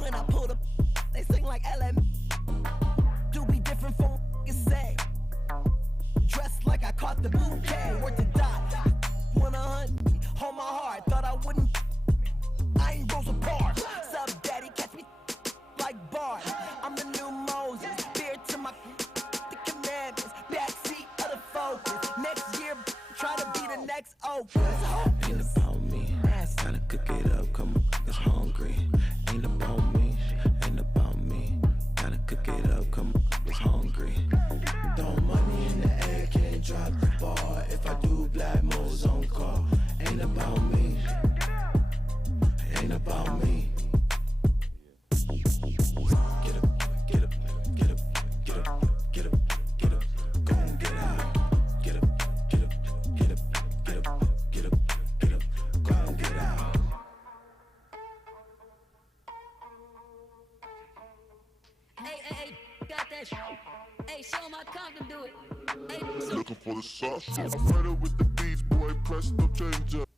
When I pull up, they sing like LM. Do be different from what you say. Dressed like I caught the bouquet. Worth the dot. Wanna hunt me, hold my heart. Thought I wouldn't. I ain't Rosa Parks. Sub daddy, catch me like Bart. I'm the new Moses. Beard to my the commandments. Backseat of the focus. Next year, try to be the next Oprah. Ain't about me. Time to cook it up. Come on, it's hungry. Ain't about me. Ain't about me. Gotta cook it up. Come on, it's hungry. Throw money in the air, can't drop the bar. If I do, black moles on call. Ain't about me. Ain't about me. Get up, get up, get up, get up, get up, get up, go and get out. Get up, get up, get up, get up, get up, get up, go and get out. Hey, got that shit. Hey, show 'em how Compton do it. Hey, Looking for the sauce. I'm ready with the beats, boy. Press the change up.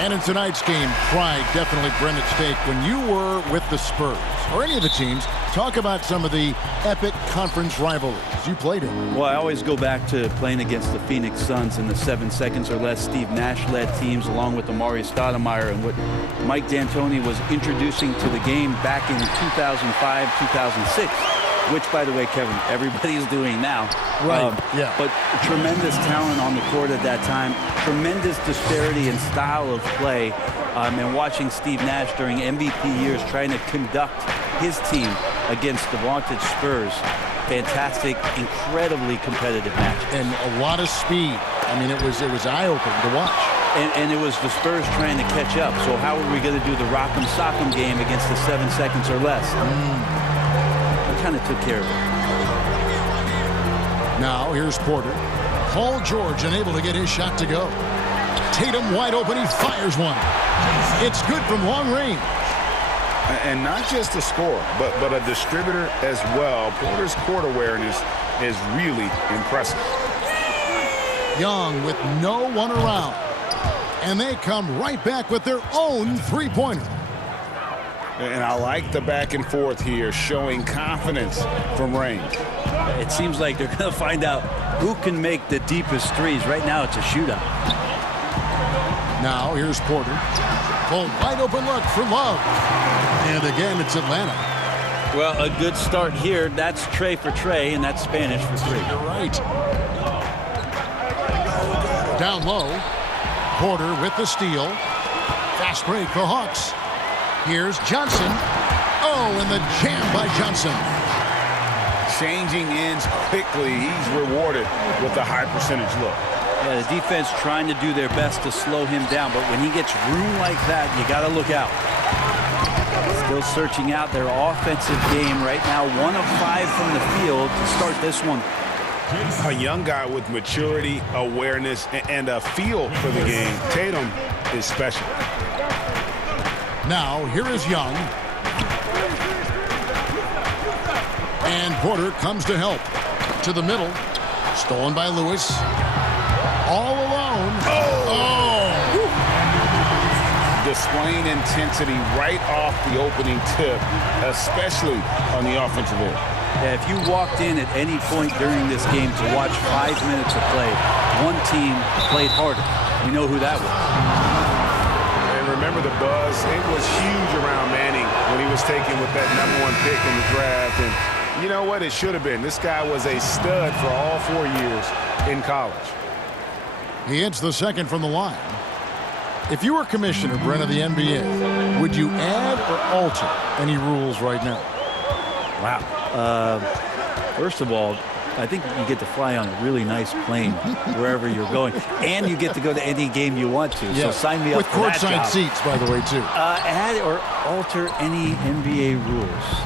And in tonight's game, pride definitely brought at stake when you were with the Spurs, or any of the teams. Talk about some of the epic conference rivalries you played in. Well, I always go back to playing against the Phoenix Suns in the 7 seconds or less Steve Nash-led teams, along with Amari Stoudemire, and what Mike D'Antoni was introducing to the game back in 2005, 2006. Which, by the way, Kevin, everybody is doing now. Right, yeah. But tremendous talent on the court at that time. Tremendous disparity in style of play. And watching Steve Nash during MVP years trying to conduct his team against the vaunted Spurs. Fantastic, incredibly competitive match. And a lot of speed. I mean, it was eye-opening to watch. And it was the Spurs trying to catch up. So how are we going to do the Rock'em Sock'em game against the 7 seconds or less? Kind of took care of it. Now here's Porter. Paul George unable to get his shot to go. Tatum wide open. He fires one. It's good from long range. And not just a scorer, but a distributor as well. Porter's court awareness is really impressive. Young with no one around. And they come right back with their own three-pointer. And I like the back and forth here, showing confidence from range. It seems like they're going to find out who can make the deepest threes. Right now, it's a shootout. Now, here's Porter. Full wide open look for Love. And again, it's Atlanta. Well, a good start here. That's Trey for Trey, and that's Spanish for 3. You're right. Down low. Porter with the steal. Fast break for Hawks. Here's Johnson. Oh, and the jam by Johnson. Changing ends quickly. He's rewarded with a high percentage look. Yeah, the defense trying to do their best to slow him down, but when he gets room like that, you got to look out. Still searching out their offensive game right now. 1 of 5 from the field to start this one. A young guy with maturity, awareness, and a feel for the game. Tatum is special. Now, here is Young. And Porter comes to help. To the middle. Stolen by Lewis. All alone. Displaying intensity right off the opening tip, especially on the offensive end. Yeah, if you walked in at any point during this game to watch 5 minutes of play, one team played harder. We know who that was. And remember the buzz. It was huge around Manning when he was taken with that #1 pick in the draft. And you know what? It should have been. This guy was a stud for all 4 years in college. He hits the second from the line. If you were commissioner, Brent, of the NBA, would you add or alter any rules right now? Wow. First of all, I think you get to fly on a really nice plane wherever you're going. And you get to go to any game you want to. Yeah. So sign me up for that job. With courtside seats, by the way, too. Add or alter any NBA rules.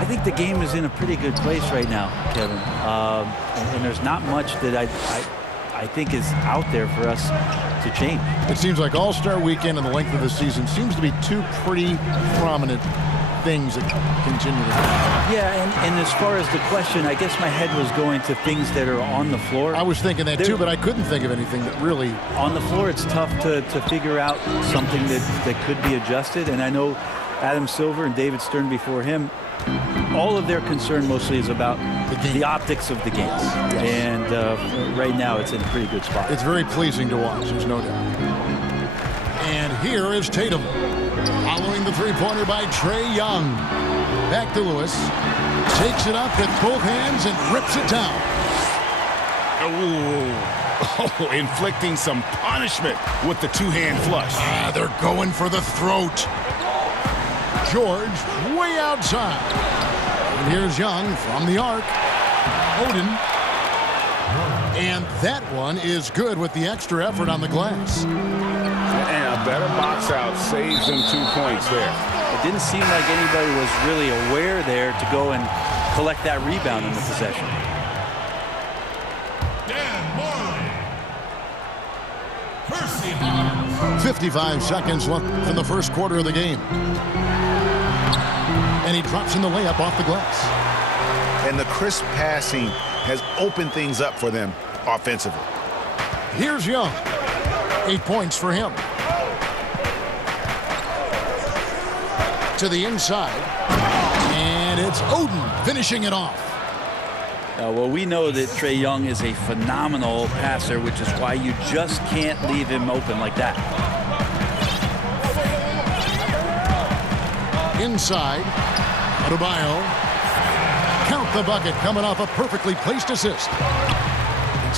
I think the game is in a pretty good place right now, Kevin. And there's not much that I think is out there for us to change. It seems like All-Star Weekend and the length of the season seems to be two pretty prominent things that continue to happen. Yeah, and as far as the question, I guess my head was going to things that are on the floor. I was thinking that too, but I couldn't think of anything that really... On the floor, it's tough to figure out something that could be adjusted. And I know Adam Silver and David Stern before him, all of their concern mostly is about the optics of the games. Yes. And right now, it's in a pretty good spot. It's very pleasing to watch, there's no doubt. And here is Tatum. Following the three-pointer by Trae Young. Back to Lewis. Takes it up with both hands and rips it down. Oh, inflicting some punishment with the two-hand flush. They're going for the throat. George way outside. And here's Young from the arc. Oden. And that one is good with the extra effort on the glass. And a better box out saves them 2 points there. It didn't seem like anybody was really aware there to go and collect that rebound in the possession. 55 seconds left in the first quarter of the game. And he drops in the layup off the glass. And the crisp passing has opened things up for them offensively. Here's Young. 8 points for him. To the inside. And it's Oden finishing it off. Well, we know that Trae Young is a phenomenal passer, which is why you just can't leave him open like that. Inside. Adebayo. Count the bucket coming off a perfectly placed assist.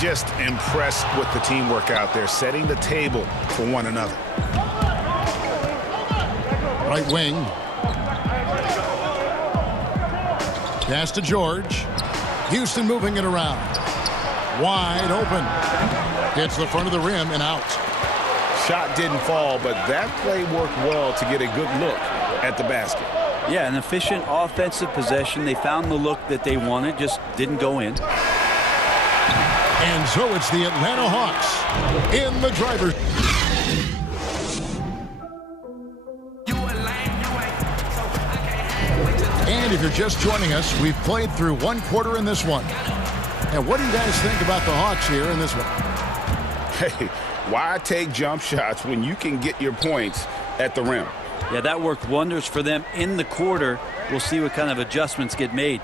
Just impressed with the teamwork out there, setting the table for one another. Right wing. Pass to George. Houston moving it around. Wide open. Hits the front of the rim and out. Shot didn't fall, but that play worked well to get a good look at the basket. Yeah, an efficient offensive possession. They found the look that they wanted, just didn't go in. And so it's the Atlanta Hawks in the driver's. And if you're just joining us, we've played through one quarter in this one. And what do you guys think about the Hawks here in this one? Hey, why take jump shots when you can get your points at the rim? Yeah, that worked wonders for them in the quarter. We'll see what kind of adjustments get made.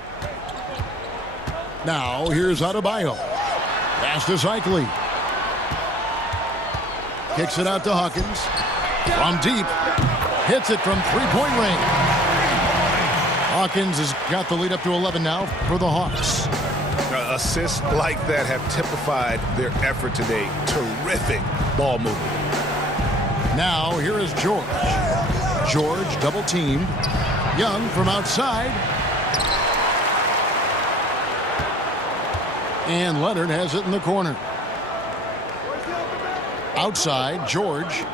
Now, here's Adebayo. Pass to Cycli. Kicks it out to Hawkins. From deep. Hits it from three-point range. Hawkins has got the lead up to 11 now for the Hawks. Assists like that have typified their effort today. Terrific ball movement. Now, here is George. George double-teamed. Young from outside. And Leonard has it in the corner. Outside, George.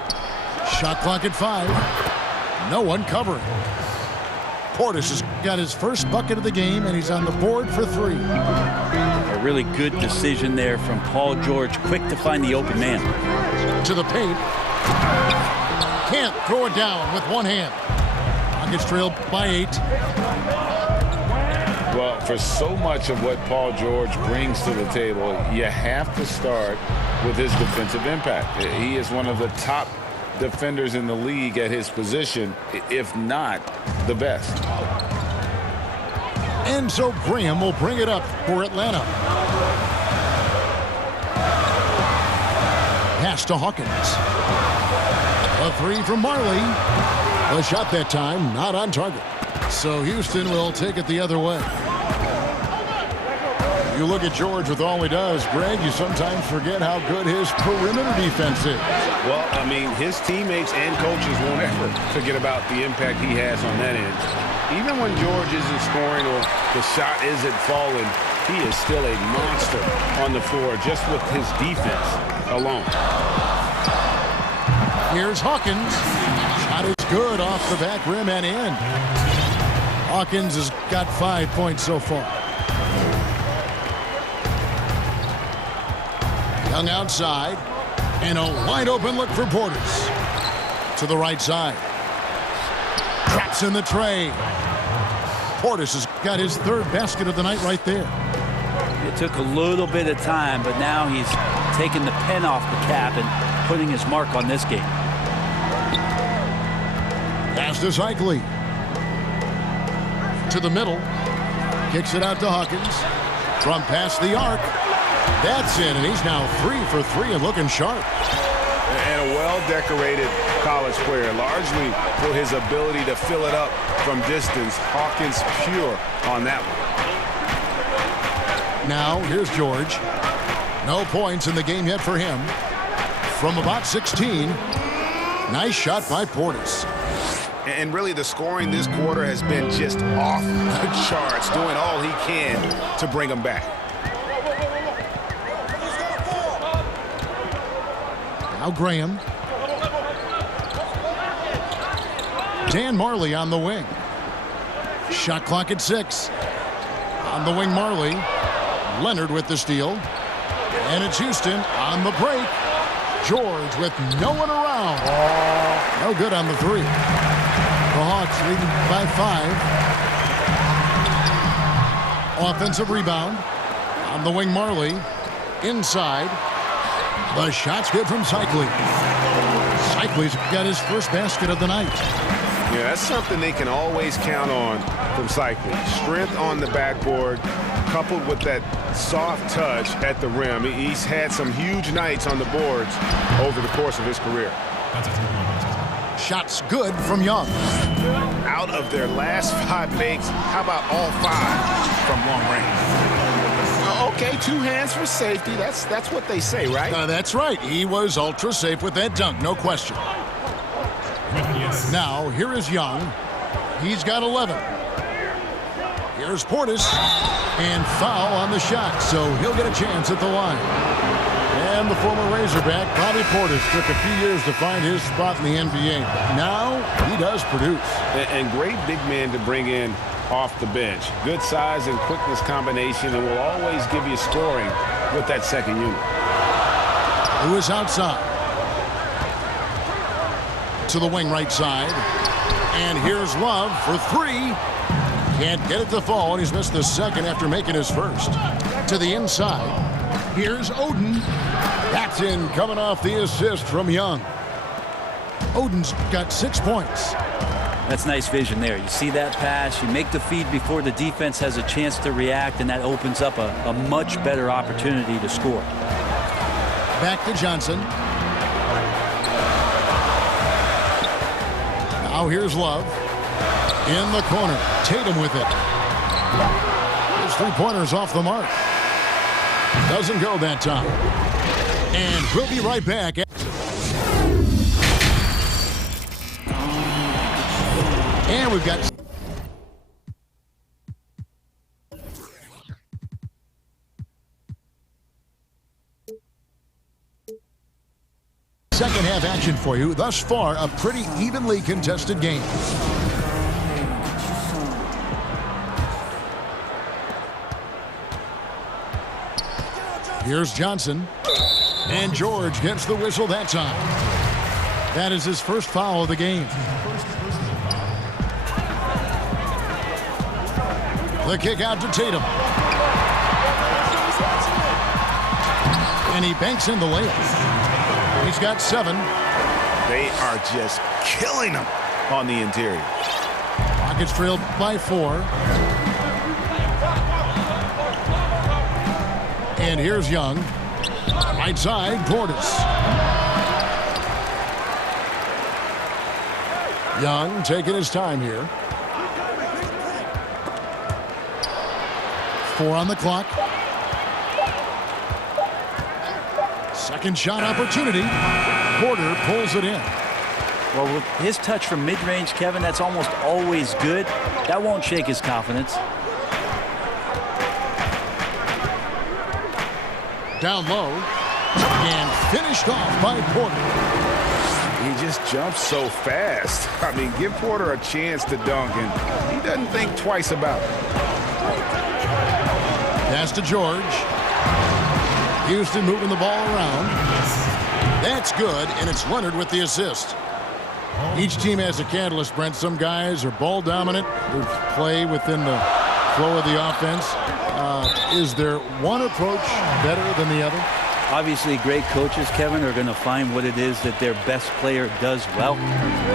Shot clock at 5. No one covering. Portis has got his first bucket of the game, and he's on the board for 3. A really good decision there from Paul George. Quick to find the open man. To the paint. Can't throw it down with one hand. Rockets trail by 8. Well, for so much of what Paul George brings to the table, you have to start with his defensive impact. He is one of the top defenders in the league at his position, if not the best. And so Graham will bring it up for Atlanta. Pass to Hawkins. A 3 from Marley. A shot that time, not on target. So Houston will take it the other way. You look at George with all he does, Greg, you sometimes forget how good his perimeter defense is. Well, I mean, his teammates and coaches won't ever forget about the impact he has on that end. Even when George isn't scoring or the shot isn't falling, he is still a monster on the floor just with his defense alone. Here's Hawkins. Shot is good off the back rim and in. Hawkins has got 5 points so far. Young outside, and a wide open look for Portis. To the right side. Traps in the tray. Portis has got his 3rd basket of the night right there. It took a little bit of time, but now he's taking the pen off the cap and putting his mark on this game. Pass to Cycli. To the middle. Kicks it out to Hawkins. From past the arc. That's in, and he's now 3 for 3 and looking sharp. And a well-decorated college player, largely for his ability to fill it up from distance. Hawkins pure on that one. Now, here's George. No points in the game yet for him. From about 16. Nice shot by Portis. And really, the scoring this quarter has been just off the charts, doing all he can to bring them back. Now Graham. Dan Marley on the wing. Shot clock at 6. On the wing, Marley. Leonard with the steal. And it's Houston on the break. George with no one around. No good on the 3. The Hawks leading by 5. Offensive rebound. On the wing, Marley. Inside. The shot's good from Cycli. Cycli's got his first basket of the night. Yeah, that's something they can always count on from Cycli. Strength on the backboard, coupled with that soft touch at the rim. He's had some huge nights on the boards over the course of his career. Shots good from Young. Out of their last 5 makes, how about all 5 from long range? Okay, 2 hands for safety. That's what they say, right? That's right. He was ultra safe with that dunk, no question. Now, here is Young. He's got 11. Here's Portis. And foul on the shot, so he'll get a chance at the line. And the former Razorback, Bobby Portis, took a few years to find his spot in the NBA. Now, he does produce. And great big man to bring in off the bench. Good size and quickness combination, and will always give you scoring with that second unit. Lewis outside. To the wing right side. And here's Love for 3. Can't get it to fall, and he's missed the second after making his first. To the inside. Here's Oden. That's in, coming off the assist from Young. Oden's got 6 points. That's nice vision there. You see that pass, you make the feed before the defense has a chance to react, and that opens up a much better opportunity to score. Back to Johnson. Now here's Love. In the corner. Tatum with it. His 3-pointer's off the mark. Doesn't go that time. And we'll be right back. And we've got second half action for you. Thus far, a pretty evenly contested game. Here's Johnson. And George gets the whistle that time. That is his first foul of the game. The kick out to Tatum. And he banks in the layup. He's got 7. They are just killing him on the interior. Rockets trailed by 4. And here's Young. Right side, Portis. Young taking his time here. 4 on the clock. Second shot opportunity. Porter pulls it in. Well, with his touch from mid-range, Kevin, that's almost always good. That won't shake his confidence. Down low. And finished off by Porter. He just jumps so fast. I mean, give Porter a chance to dunk, and he doesn't think twice about it. Pass to George. Houston moving the ball around. That's good, and it's Leonard with the assist. Each team has a catalyst, Brent. Some guys are ball dominant. They play within the flow of the offense. Is there one approach better than the other? Obviously, great coaches, Kevin, are going to find what it is that their best player does well.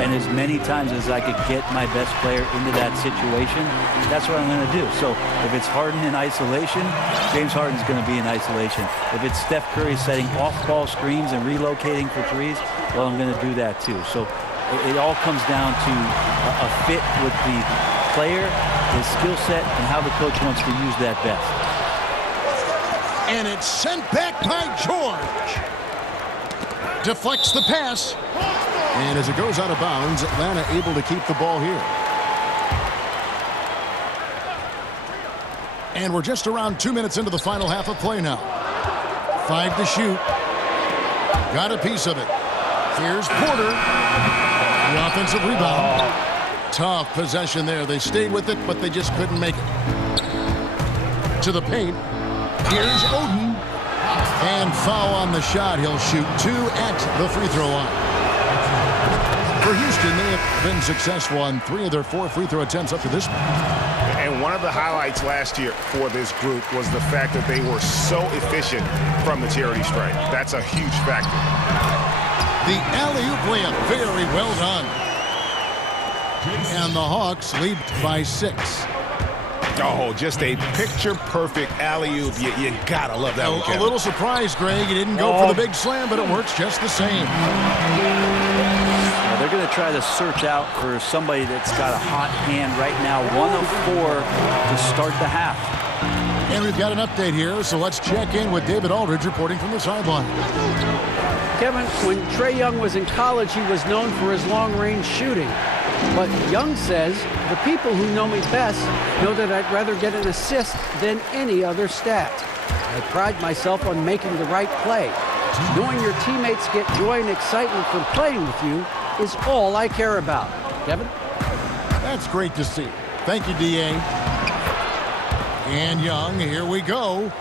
And as many times as I could get my best player into that situation, that's what I'm going to do. So if it's Harden in isolation, James Harden's going to be in isolation. If it's Steph Curry setting off-ball screens and relocating for threes, well, I'm going to do that too. So it all comes down to a fit with the player, his skill set, and how the coach wants to use that best. And it's sent back by George. Deflects the pass. And as it goes out of bounds, Atlanta able to keep the ball here. And we're just around 2 minutes into the final half of play now. 5 to shoot. Got a piece of it. Here's Porter. The offensive rebound. Tough possession there. They stayed with it, but they just couldn't make it. To the paint. Here's Oden. And foul on the shot. He'll shoot 2 at the free throw line. For Houston, they have been successful on 3 of their 4 free throw attempts up to this point. And one of the highlights last year for this group was the fact that they were so efficient from the charity stripe. That's a huge factor. The alley-oop layup, very well done. And the Hawks lead by 6. Oh, just a picture-perfect alley-oop. You gotta love that one, Kevin. A little surprised, Greg. He didn't go for the big slam, but it works just the same. Now they're going to try to search out for somebody that's got a hot hand right now. 1 of 4 to start the half. And we've got an update here, so let's check in with David Aldridge reporting from the sideline. Kevin, when Trae Young was in college, he was known for his long-range shooting. But Young says, the people who know me best know that I'd rather get an assist than any other stat. I pride myself on making the right play. Knowing your teammates get joy and excitement from playing with you is all I care about. Kevin? That's great to see. Thank you, D.A. And Young, here we go.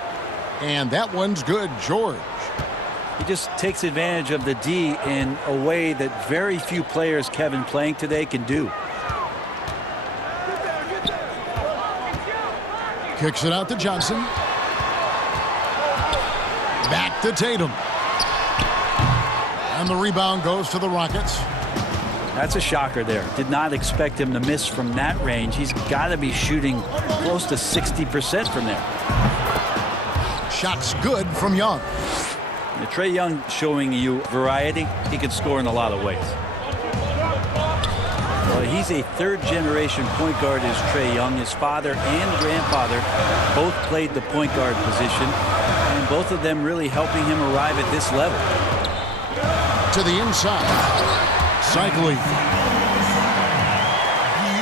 And that one's good, George. He just takes advantage of the D in a way that very few players, Kevin, playing today can do. Kicks it out to Johnson. Back to Tatum. And the rebound goes to the Rockets. That's a shocker there. Did not expect him to miss from that range. He's got to be shooting close to 60% from there. Shot's good from Young. Trae Young showing you variety. He can score in a lot of ways. Well, he's a third-generation point guard as Trae Young. His father and grandfather both played the point guard position, and both of them really helping him arrive at this level. To the inside. Cycling.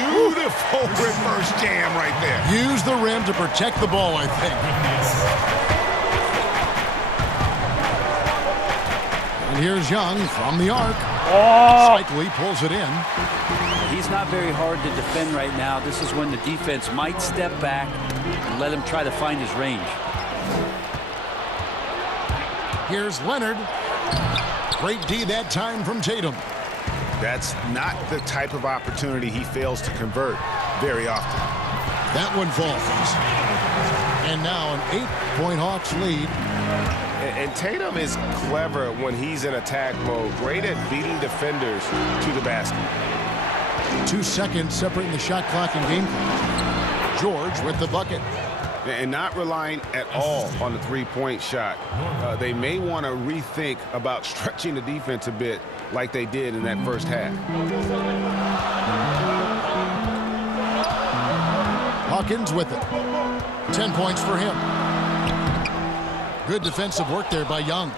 Beautiful reverse jam right there. Use the rim to protect the ball, I think. And here's Young from the arc. Spike Lee pulls it in. He's not very hard to defend right now. This is when the defense might step back and let him try to find his range. Here's Leonard. Great D that time from Tatum. That's not the type of opportunity he fails to convert very often. That one falls. And now an 8-point Hawks lead. And Tatum is clever when he's in attack mode. Great at beating defenders to the basket. 2 seconds separating the shot clock and game clock. George with the bucket. And not relying at all on the three-point shot. They may want to rethink about stretching the defense a bit like they did in that first half. Hawkins with it. 10 points for him. Good defensive work there by Young.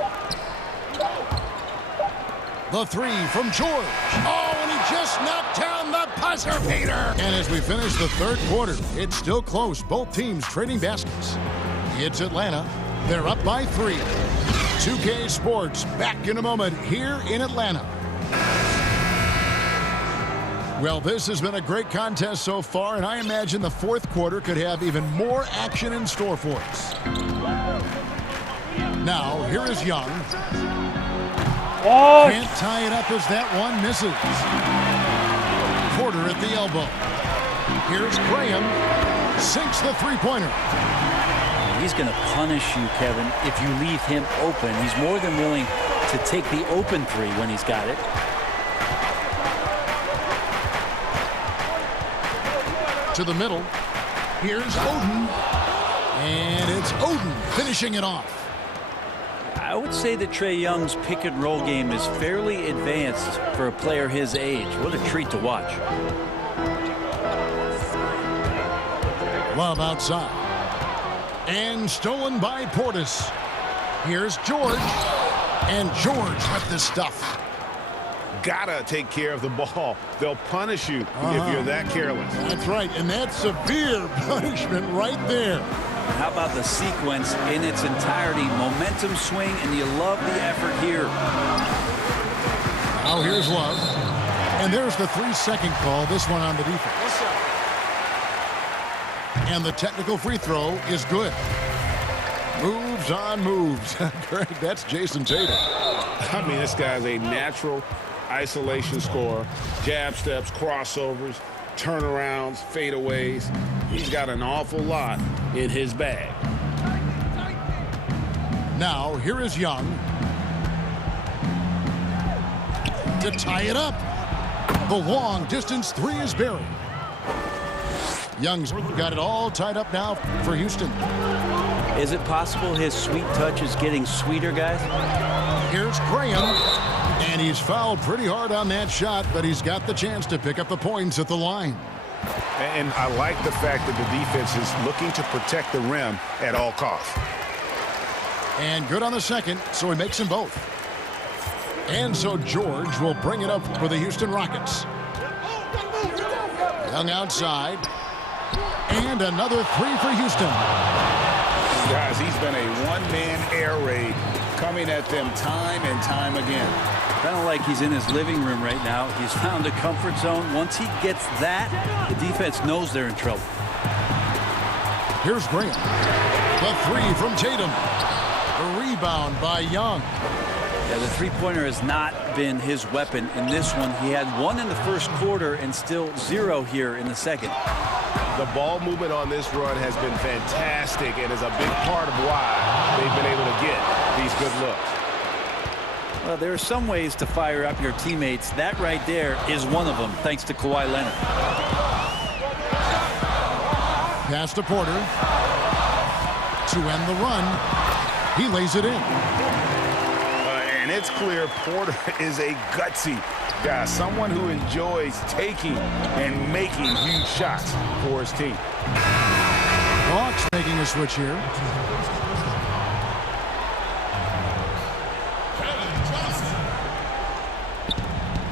The three from George. Oh, and he just knocked down the buzzer beater. And as we finish the third quarter, it's still close. Both teams trading baskets. It's Atlanta. They're up by 3. 2K Sports back in a moment here in Atlanta. Well, this has been a great contest so far, and I imagine the fourth quarter could have even more action in store for us. Now, here is Young. Can't tie it up as that one misses. Porter at the elbow. Here's Graham. Sinks the three-pointer. He's going to punish you, Kevin, if you leave him open. He's more than willing to take the open three when he's got it. To the middle. Here's Oden. And it's Oden finishing it off. I would say that Trae Young's pick and roll game is fairly advanced for a player his age. What a treat to watch. Love outside. And stolen by Portis. Here's George. And George with the stuff. Gotta take care of the ball. They'll punish you if you're that careless. That's right, and that's severe punishment right there. How about the sequence in its entirety? Momentum swing, and you love the effort here. Now here's Love. And there's the 3-second call, this one on the defense. And the technical free throw is good. Moves on moves. Greg, that's Jason Tatum. I mean, this guy's a natural isolation scorer. Jab steps, crossovers, turnarounds, fadeaways. He's got an awful lot in his bag. Now, here is Young. To tie it up. The long distance three is buried. Young's got it all tied up now for Houston. Is it possible his sweet touch is getting sweeter, guys? Here's Graham. And he's fouled pretty hard on that shot, but he's got the chance to pick up the points at the line. And I like the fact that the defense is looking to protect the rim at all costs. And good on the second, so he makes them both. And so George will bring it up for the Houston Rockets. Young outside. And another three for Houston. Guys, he's been a one-man air raid coming at them time and time again. Kind of like he's in his living room right now. He's found a comfort zone. Once he gets that, the defense knows they're in trouble. Here's Graham. The three from Tatum. The rebound by Young. Yeah, the three-pointer has not been his weapon in this one. He had one in the first quarter and still 0 here in the second. The ball movement on this run has been fantastic and is a big part of why they've been able to get these good looks. Well, there are some ways to fire up your teammates. That right there is one of them, thanks to Kawhi Leonard. Pass to Porter. To end the run. He lays it in. And it's clear Porter is a gutsy guy, someone who enjoys taking and making huge shots for his team. Hawks making a switch here.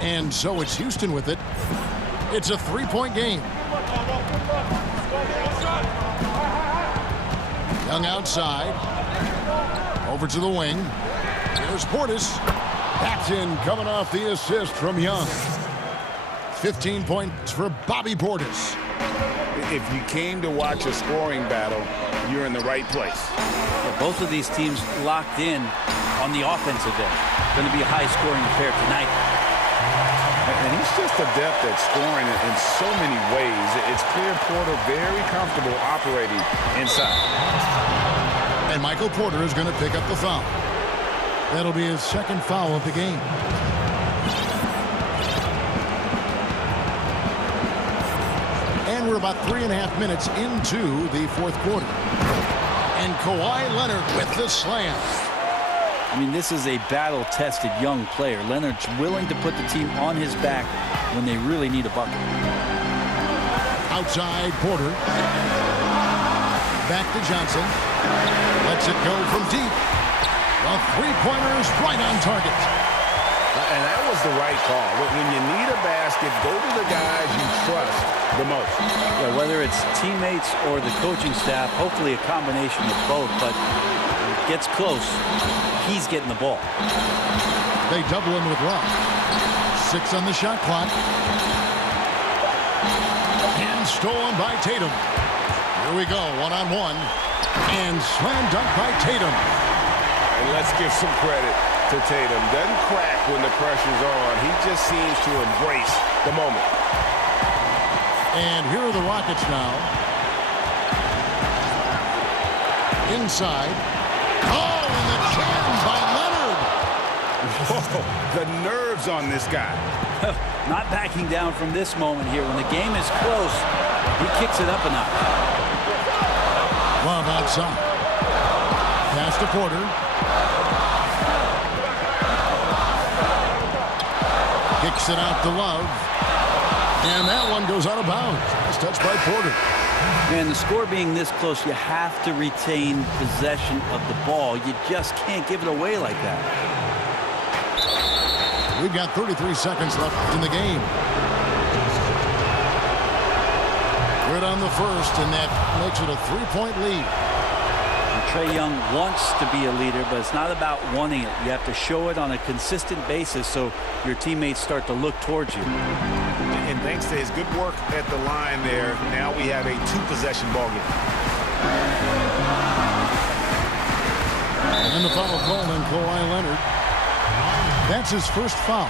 And so it's Houston with it. It's a three-point game. Young outside. Over to the wing. Here's Portis. Patton coming off the assist from Young. 15 points for Bobby Portis. If you came to watch a scoring battle, you're in the right place. Yeah, both of these teams locked in on the offensive end. Going to be a high-scoring affair tonight. And he's just adept at scoring in so many ways. It's clear Porter very comfortable operating inside. And Michael Porter is going to pick up the foul. That'll be his second foul of the game. And we're about 3.5 minutes into the fourth quarter. And Kawhi Leonard with the slam. I mean, this is a battle-tested young player. Leonard's willing to put the team on his back when they really need a bucket. Outside Porter. Back to Johnson. Lets it go from deep. The three-pointer is right on target. And that was the right call. When you need a basket, go to the guys you trust the most. Yeah, whether it's teammates or the coaching staff, hopefully a combination of both, but it gets close. He's getting the ball. They double him with Rock. 6 on the shot clock. And stolen by Tatum. Here we go, one-on-one. And slam dunk by Tatum. And let's give some credit to Tatum. Doesn't crack when the pressure's on. He just seems to embrace the moment. And here are the Rockets now. Inside. Oh, and the jam by Leonard. Whoa, the nerves on this guy. Not backing down from this moment here. When the game is close, he kicks it up a notch. Love outside. Pass to Porter. Kicks it out to Love. And that one goes out of bounds. It's touched by Porter. Man, the score being this close, you have to retain possession of the ball. You just can't give it away like that. We've got 33 seconds left in the game. Good on the first, and that makes it a 3-point lead. And Trae Young wants to be a leader, but it's not about wanting it. You have to show it on a consistent basis so your teammates start to look towards you. And thanks to his good work at the line there, now we have a 2-possession ball game. And the foul call on Kawhi Leonard. That's his first foul.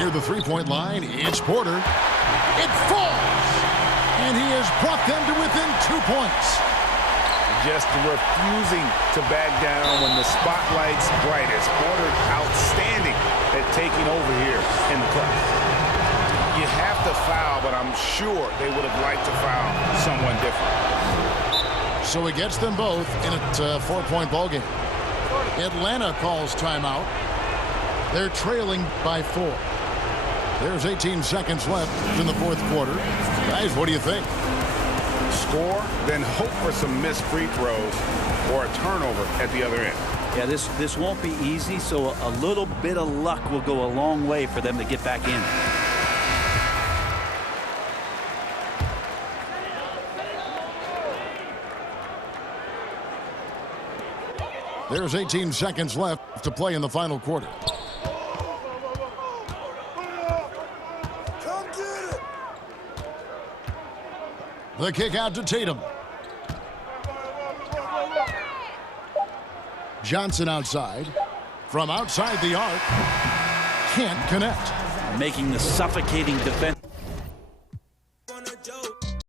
Near the three-point line, it's Porter. It falls! And he has brought them to within 2 points. Just refusing to back down when the spotlight's brightest. Porter outstanding at taking over here in the clutch. You have to foul, but I'm sure they would have liked to foul someone different. So he gets them both in a 4-point ball game. Atlanta calls timeout. They're trailing by 4. There's 18 seconds left in the fourth quarter. Guys, what do you think? Score, then hope for some missed free throws or a turnover at the other end. Yeah, this won't be easy, so a little bit of luck will go a long way for them to get back in. There's 18 seconds left to play in the final quarter. The kick out to Tatum. Johnson outside. From outside the arc. Can't connect. Making the suffocating defense.